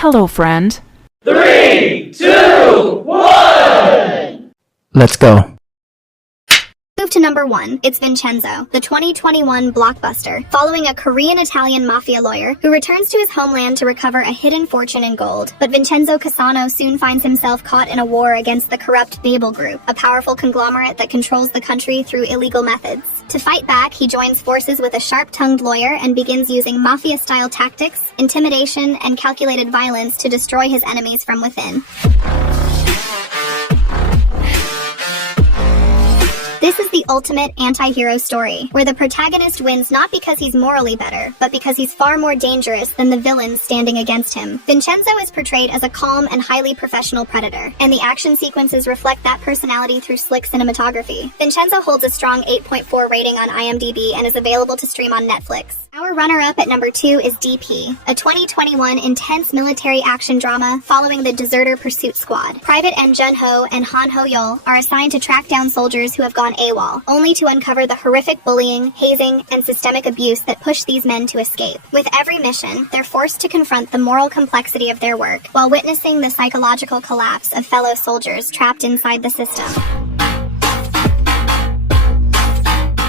Hello, friend. 3, 2, 1! Let's go. Move to number 1. It's Vincenzo, the 2021 blockbuster, following a Korean-Italian mafia lawyer who returns to his homeland to recover a hidden fortune in gold. But Vincenzo Casano soon finds himself caught in a war against the corrupt Babel Group, a powerful conglomerate that controls the country through illegal methods. To fight back, he joins forces with a sharp-tongued lawyer and begins using mafia-style tactics, intimidation, and calculated violence to destroy his enemies from within. This is the ultimate anti-hero story, where the protagonist wins not because he's morally better, but because he's far more dangerous than the villains standing against him. Vincenzo is portrayed as a calm and highly professional predator, and the action sequences reflect that personality through slick cinematography. Vincenzo holds a strong 8.4 rating on IMDb and is available to stream on Netflix. Our runner-up at number 2 is DP, a 2021 intense military action drama following the Deserter Pursuit Squad. Private N. Jun-ho and Han Ho-yeol are assigned to track down soldiers who have gone AWOL, only to uncover the horrific bullying, hazing, and systemic abuse that push these men to escape. With every mission, they're forced to confront the moral complexity of their work, while witnessing the psychological collapse of fellow soldiers trapped inside the system.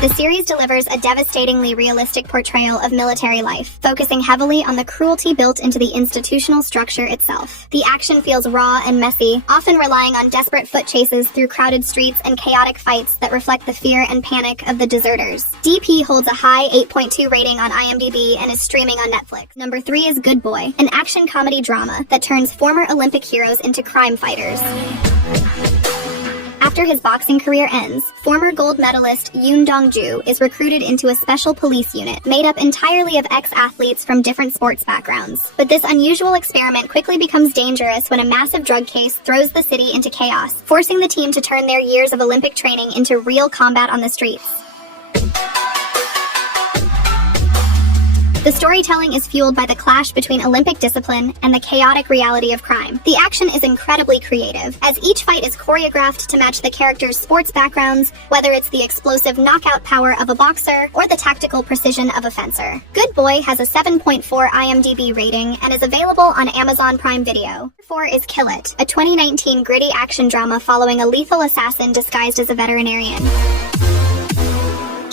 The series delivers a devastatingly realistic portrayal of military life, focusing heavily on the cruelty built into the institutional structure itself. The action feels raw and messy, often relying on desperate foot chases through crowded streets and chaotic fights that reflect the fear and panic of the deserters. DP holds a high 8.2 rating on IMDb and is streaming on Netflix. Number 3 is Good Boy, an action comedy drama that turns former Olympic heroes into crime fighters. After his boxing career ends, former gold medalist Yoon Dong-ju is recruited into a special police unit made up entirely of ex-athletes from different sports backgrounds. But this unusual experiment quickly becomes dangerous when a massive drug case throws the city into chaos, forcing the team to turn their years of Olympic training into real combat on the streets. The storytelling is fueled by the clash between Olympic discipline and the chaotic reality of crime. The action is incredibly creative, as each fight is choreographed to match the characters' sports backgrounds, whether it's the explosive knockout power of a boxer or the tactical precision of a fencer. Good Boy has a 7.4 IMDb rating and is available on Amazon Prime Video. Number 4 is Kill It, a 2019 gritty action drama following a lethal assassin disguised as a veterinarian.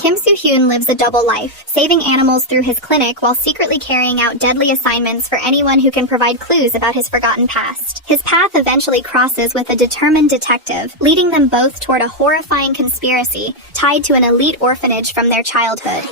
Kim Soo-hyun lives a double life, saving animals through his clinic while secretly carrying out deadly assignments for anyone who can provide clues about his forgotten past. His path eventually crosses with a determined detective, leading them both toward a horrifying conspiracy tied to an elite orphanage from their childhood.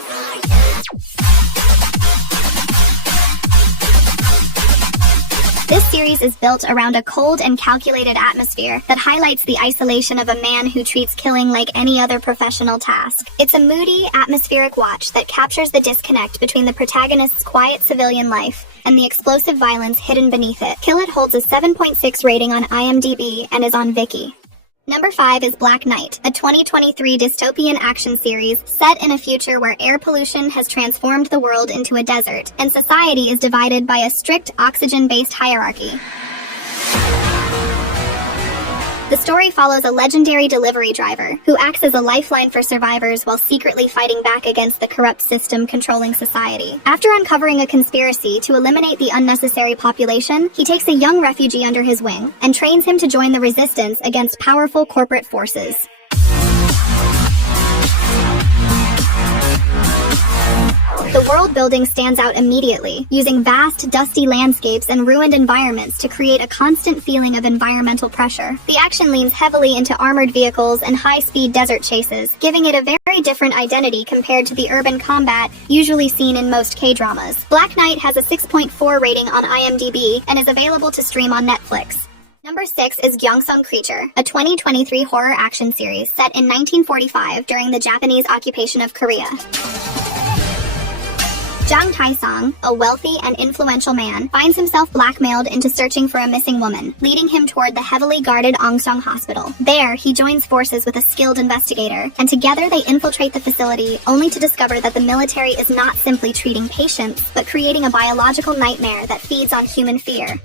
This series is built around a cold and calculated atmosphere that highlights the isolation of a man who treats killing like any other professional task. It's a moody, atmospheric watch that captures the disconnect between the protagonist's quiet civilian life and the explosive violence hidden beneath it. Kill It holds a 7.6 rating on IMDb and is on Viki. Number 5 is Black Knight, a 2023 dystopian action series set in a future where air pollution has transformed the world into a desert, and society is divided by a strict oxygen-based hierarchy. The story follows a legendary delivery driver who acts as a lifeline for survivors while secretly fighting back against the corrupt system controlling society. After uncovering a conspiracy to eliminate the unnecessary population, he takes a young refugee under his wing and trains him to join the resistance against powerful corporate forces. The world building stands out immediately, using vast, dusty landscapes and ruined environments to create a constant feeling of environmental pressure. The action leans heavily into armored vehicles and high-speed desert chases, giving it a very different identity compared to the urban combat usually seen in most K-dramas. Black Knight has a 6.4 rating on IMDb and is available to stream on Netflix. Number 6 is Gyeongsung Creature, a 2023 horror action series set in 1945 during the Japanese occupation of Korea. Jang Tae-sung, a wealthy and influential man, finds himself blackmailed into searching for a missing woman, leading him toward the heavily guarded Angsong Hospital. There, he joins forces with a skilled investigator, and together they infiltrate the facility, only to discover that the military is not simply treating patients, but creating a biological nightmare that feeds on human fear.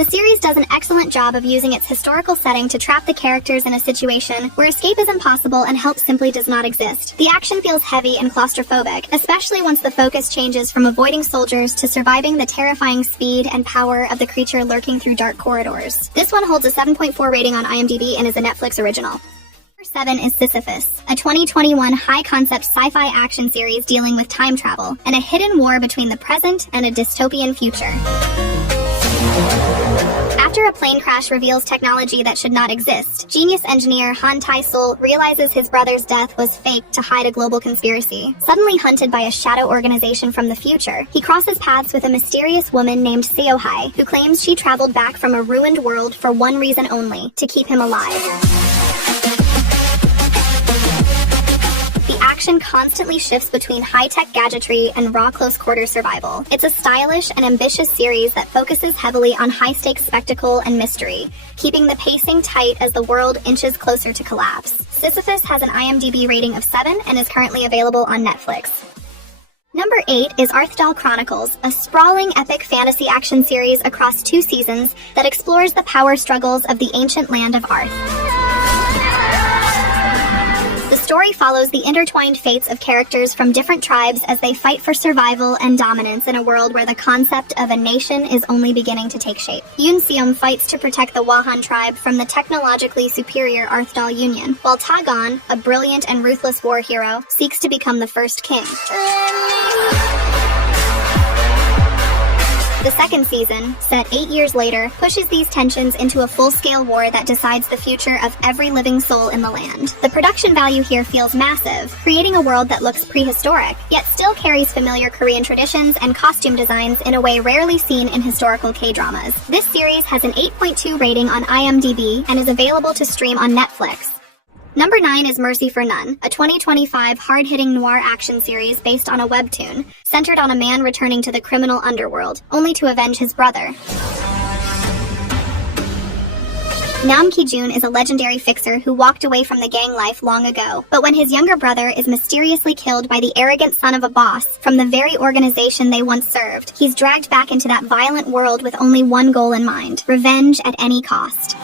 The series does an excellent job of using its historical setting to trap the characters in a situation where escape is impossible and help simply does not exist. The action feels heavy and claustrophobic, especially once the focus changes from avoiding soldiers to surviving the terrifying speed and power of the creature lurking through dark corridors. This one holds a 7.4 rating on IMDb and is a Netflix original. Number 7 is Sisyphus, a 2021 high-concept sci-fi action series dealing with time travel and a hidden war between the present and a dystopian future. After a plane crash reveals technology that should not exist, genius engineer Han Tai-sul realizes his brother's death was faked to hide a global conspiracy. Suddenly hunted by a shadow organization from the future, he crosses paths with a mysterious woman named Seo-hai, who claims she traveled back from a ruined world for one reason only, to keep him alive. The action constantly shifts between high-tech gadgetry and raw close-quarter survival. It's a stylish and ambitious series that focuses heavily on high-stakes spectacle and mystery, keeping the pacing tight as the world inches closer to collapse. Sisyphus has an IMDb rating of 7 and is currently available on Netflix. Number 8 is Arthdal Chronicles, a sprawling epic fantasy action series across 2 seasons that explores the power struggles of the ancient land of Arth. The story follows the intertwined fates of characters from different tribes as they fight for survival and dominance in a world where the concept of a nation is only beginning to take shape. Yoon Seom fights to protect the Wahan tribe from the technologically superior Arthdal Union, while Tagon, a brilliant and ruthless war hero, seeks to become the first king. The second season, set 8 years later, pushes these tensions into a full-scale war that decides the future of every living soul in the land. The production value here feels massive, creating a world that looks prehistoric, yet still carries familiar Korean traditions and costume designs in a way rarely seen in historical K-dramas. This series has an 8.2 rating on IMDb and is available to stream on Netflix. Number 9 is Mercy for None, a 2025 hard-hitting noir action series based on a webtoon, centered on a man returning to the criminal underworld, only to avenge his brother. Nam Ki-jun is a legendary fixer who walked away from the gang life long ago, but when his younger brother is mysteriously killed by the arrogant son of a boss from the very organization they once served, he's dragged back into that violent world with only one goal in mind: revenge at any cost.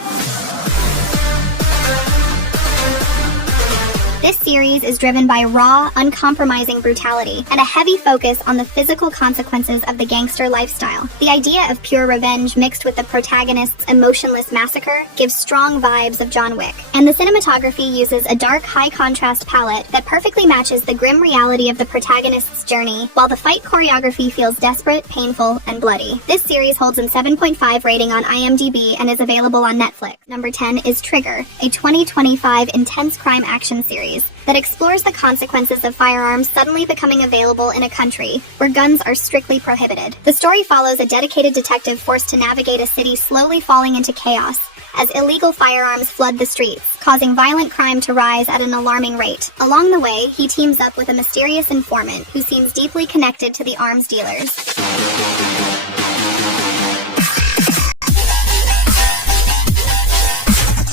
This series is driven by raw, uncompromising brutality and a heavy focus on the physical consequences of the gangster lifestyle. The idea of pure revenge mixed with the protagonist's emotionless massacre gives strong vibes of John Wick. And the cinematography uses a dark, high-contrast palette that perfectly matches the grim reality of the protagonist's journey, while the fight choreography feels desperate, painful, and bloody. This series holds a 7.5 rating on IMDb and is available on Netflix. Number 10 is Trigger, a 2025 intense crime action series that explores the consequences of firearms suddenly becoming available in a country where guns are strictly prohibited. The story follows a dedicated detective forced to navigate a city slowly falling into chaos as illegal firearms flood the streets, causing violent crime to rise at an alarming rate. Along the way, he teams up with a mysterious informant who seems deeply connected to the arms dealers.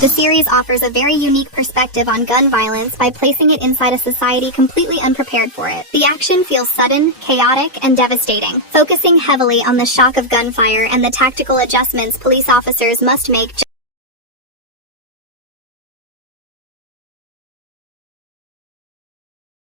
The series offers a very unique perspective on gun violence by placing it inside a society completely unprepared for it. The action feels sudden, chaotic, and devastating, focusing heavily on the shock of gunfire and the tactical adjustments police officers must make